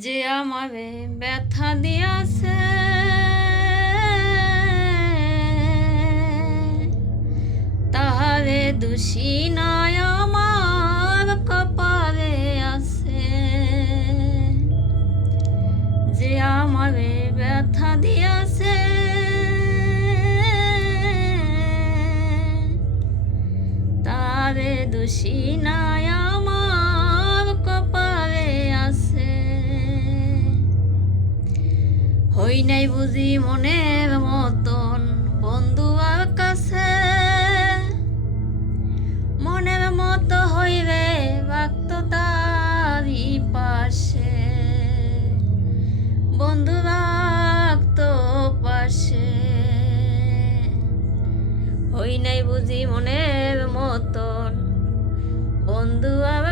যে আমারে ব্যথা দিয়াছে তাহারে দোষী নয় আমার কপালে আছে। যে আমারে ব্যথা দিয়াছে তাহারে দোষী নয় আমার কপালে আছে। হই নাই বুঝি মনের মতন বন্ধু আর কাছে, মনের মতো হইবে বাক্ত তারি পাশে, বন্ধু বাক্ত পাশে। হই নাই বুঝি মনের মতন বন্ধু আর